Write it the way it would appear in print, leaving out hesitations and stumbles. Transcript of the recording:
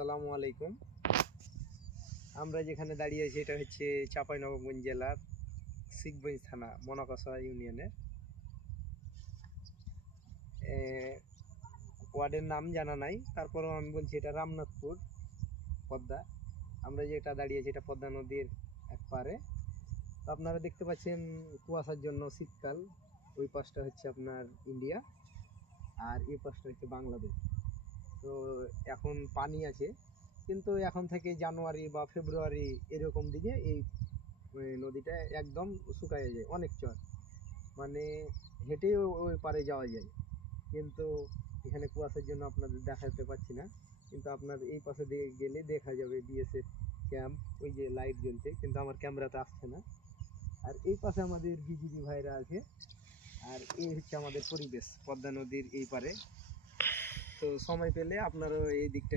আসসালামু আলাইকুম। আমরা যেখানে দাঁড়িয়ে আছি এটা হচ্ছে চাঁপাইনবাবগঞ্জ জেলার শিখগঞ্জ থানা মনাকসা ইউনিয়নের ওয়ার্ডের নাম জানা নাই, তারপরেও আমি বলছি এটা রামনাথপুর পদ্মা। আমরা যেটা দাঁড়িয়ে আছি এটা পদ্মা নদীর এক পারে। তো আপনারা দেখতে পাচ্ছেন কুয়াশার জন্য শীতকাল, ওই পাশটা হচ্ছে আপনার ইন্ডিয়া আর এই পাশটা হচ্ছে বাংলাদেশ। তো এখন পানি আছে, কিন্তু এখন থেকে জানুয়ারি বা ফেব্রুয়ারি এরকম দিকে এই নদীটা একদম শুকায় যায়, অনেক চর, মানে হেঁটেই ওই পারে যাওয়া যায়। কিন্তু এখানে কুয়াশার জন্য আপনাদের দেখাতে পাচ্ছি না, কিন্তু আপনার এই পাশে দিয়ে গেলে দেখা যাবে বিএসএফ ক্যাম্প, ওই যে লাইট জ্বলছে, কিন্তু আমার ক্যামেরাতে আসছে না। আর এই পাশে আমাদের বিজিবি ভাইরা আছে। আর এই হচ্ছে আমাদের পরিবেশ পদ্মা নদীর এই পারে। তো সময় পেলে আপনারও এই দিকটা